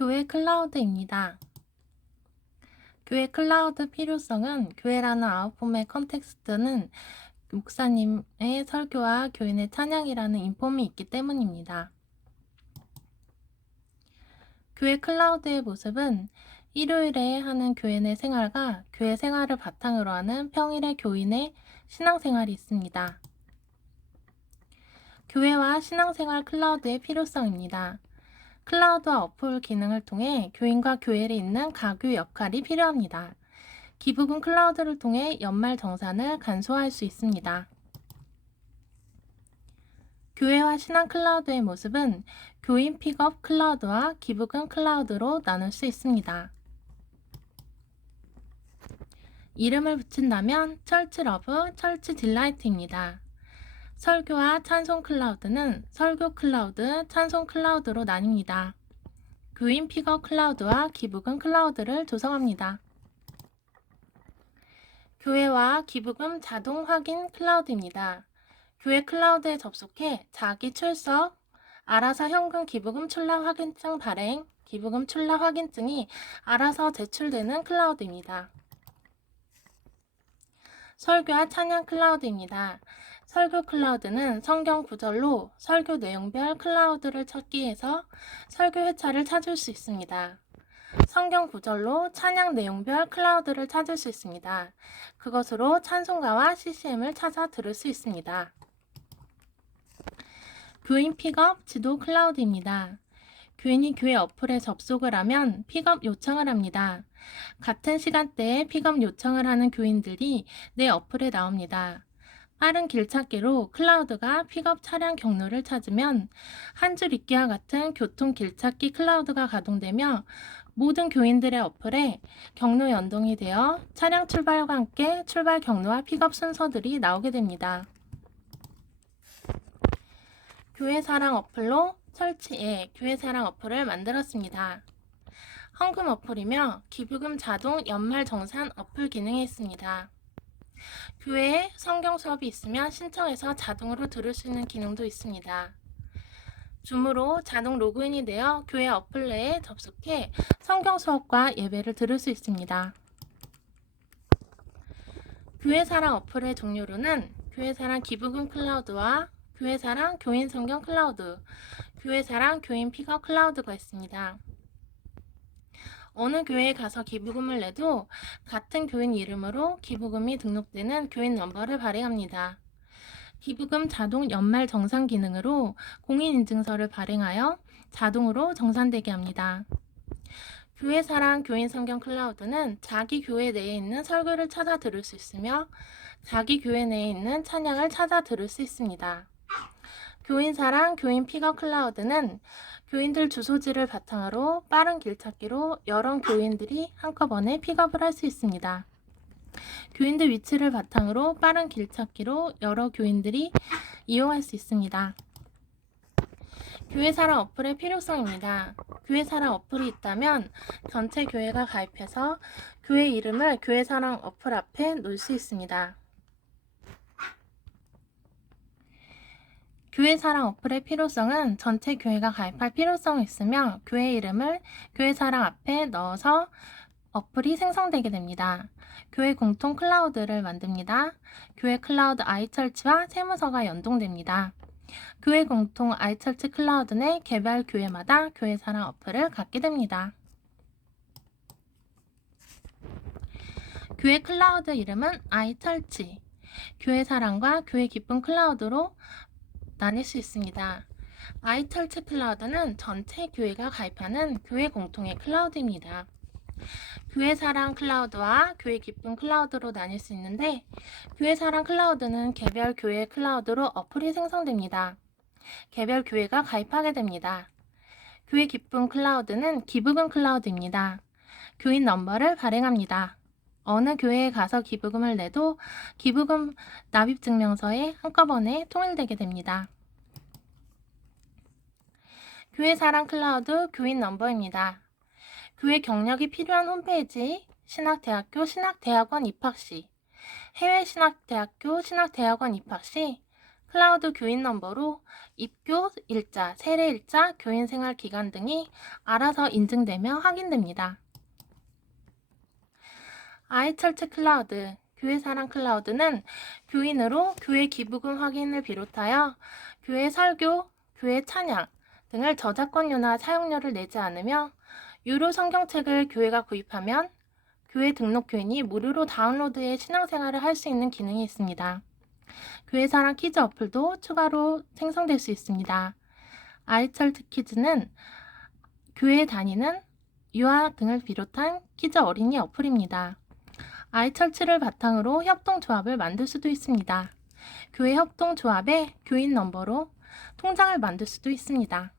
교회 클라우드입니다. 교회 클라우드 필요성은 교회라는 아웃폼의 컨텍스트는 목사님의 설교와 교인의 찬양이라는 인폼이 있기 때문입니다. 교회 클라우드의 모습은 일요일에 하는 내 생활과 교회 생활을 바탕으로 하는 평일의 교인의 신앙생활이 있습니다. 교회와 신앙생활 클라우드의 필요성입니다. 클라우드와 어플 기능을 통해 교인과 교회를 잇는 가교 역할이 필요합니다. 기부금 클라우드를 통해 연말 정산을 간소화할 수 있습니다. 교회와 신앙 클라우드의 모습은 교인 픽업 클라우드와 기부금 클라우드로 나눌 수 있습니다. 이름을 붙인다면 철치 러브, 철치 딜라이트입니다. 설교와 찬송 클라우드는 설교 클라우드, 찬송 클라우드로 나뉩니다. 교인 픽업 클라우드와 기부금 클라우드를 조성합니다. 교회와 기부금 자동 확인 클라우드입니다. 교회 클라우드에 접속해 자기 출석, 알아서 현금 기부금 출납 확인증 발행, 기부금 출납 확인증이 알아서 제출되는 클라우드입니다. 설교와 찬양 클라우드입니다. 설교 클라우드는 성경 구절로 설교 내용별 클라우드를 찾기 위해서 설교 회차를 찾을 수 있습니다. 성경 구절로 찬양 내용별 클라우드를 찾을 수 있습니다. 그것으로 찬송가와 CCM을 찾아 들을 수 있습니다. 교인 픽업 지도 클라우드입니다. 교인이 교회 어플에 접속을 하면 픽업 요청을 합니다. 같은 시간대에 픽업 요청을 하는 교인들이 내 어플에 나옵니다. 빠른 길찾기로 클라우드가 픽업 차량 경로를 찾으면 한줄 읽기와 같은 교통 길찾기 클라우드가 가동되며 모든 교인들의 어플에 경로 연동이 되어 차량 출발과 함께 출발 경로와 픽업 순서들이 나오게 됩니다. 교회 사랑 어플로 설치해 교회 사랑 어플을 만들었습니다. 헌금 어플이며 기부금 자동 연말 정산 어플 기능이 있습니다. 교회에 성경 수업이 있으면 신청해서 자동으로 들을 수 있는 기능도 있습니다. 줌으로 자동 로그인이 되어 교회 어플 내에 접속해 성경 수업과 예배를 들을 수 있습니다. 교회 사랑 어플의 종류로는 교회 사랑 기부금 클라우드와 교회 사랑 교인 성경 클라우드, 교회 사랑 교인 픽업 클라우드가 있습니다. 어느 교회에 가서 기부금을 내도 같은 교인 이름으로 기부금이 등록되는 교인 넘버를 발행합니다. 기부금 자동 연말 정산 기능으로 공인인증서를 발행하여 자동으로 정산되게 합니다. 교회 사랑 교인 성경 클라우드는 자기 교회 내에 있는 설교를 찾아 들을 수 있으며 자기 교회 내에 있는 찬양을 찾아 들을 수 있습니다. 교인 사랑 교인 픽업 클라우드는 교인들 주소지를 바탕으로 빠른 길찾기로 여러 교인들이 한꺼번에 픽업을 할 수 있습니다. 교인들 위치를 바탕으로 빠른 길찾기로 여러 교인들이 이용할 수 있습니다. 교회 사랑 어플의 필요성입니다. 교회 사랑 어플이 있다면 전체 교회가 가입해서 교회 이름을 교회 사랑 어플 앞에 놓을 수 있습니다. 교회 사랑 어플의 필요성은 전체 교회가 가입할 필요성이 있으며 교회 이름을 교회 사랑 앞에 넣어서 어플이 생성되게 됩니다. 교회 공통 클라우드를 만듭니다. 교회 클라우드 아이철치와 세무서가 연동됩니다. 교회 공통 아이철치 클라우드 내 개별 교회마다 교회 사랑 어플을 갖게 됩니다. 교회 클라우드 이름은 아이철치. 교회 사랑과 교회 기쁨 클라우드로 나뉠 수 있습니다. 아이철치 클라우드는 전체 교회가 가입하는 교회 공통의 클라우드입니다. 교회 사랑 클라우드와 교회 기쁨 클라우드로 나뉠 수 있는데 교회 사랑 클라우드는 개별 교회 클라우드로 어플이 생성됩니다. 개별 교회가 가입하게 됩니다. 교회 기쁨 클라우드는 기부금 클라우드입니다. 교인 넘버를 발행합니다. 어느 교회에 가서 기부금을 내도 기부금 납입 증명서에 한꺼번에 통일되게 됩니다. 교회 사랑 클라우드 교인 넘버입니다. 교회 경력이 필요한 홈페이지, 신학대학교 신학대학원 입학 시, 해외 신학대학교 신학대학원 입학 시, 클라우드 교인 넘버로 입교 일자, 세례 일자, 교인 생활 기간 등이 알아서 인증되며 확인됩니다. 아이철체 클라우드, 교회 사랑 클라우드는 교인으로 교회 기부금 확인을 비롯하여 교회 설교, 교회 찬양 등을 저작권료나 사용료를 내지 않으며 유료 성경책을 교회가 구입하면 교회 등록 교인이 무료로 다운로드해 신앙생활을 할 수 있는 기능이 있습니다. 교회 사랑 키즈 어플도 추가로 생성될 수 있습니다. 아이철트 키즈는 교회에 다니는 유아 등을 비롯한 키즈 어린이 어플입니다. 아이철츠를 바탕으로 협동조합을 만들 수도 있습니다. 교회 협동조합의 교인 넘버로 통장을 만들 수도 있습니다.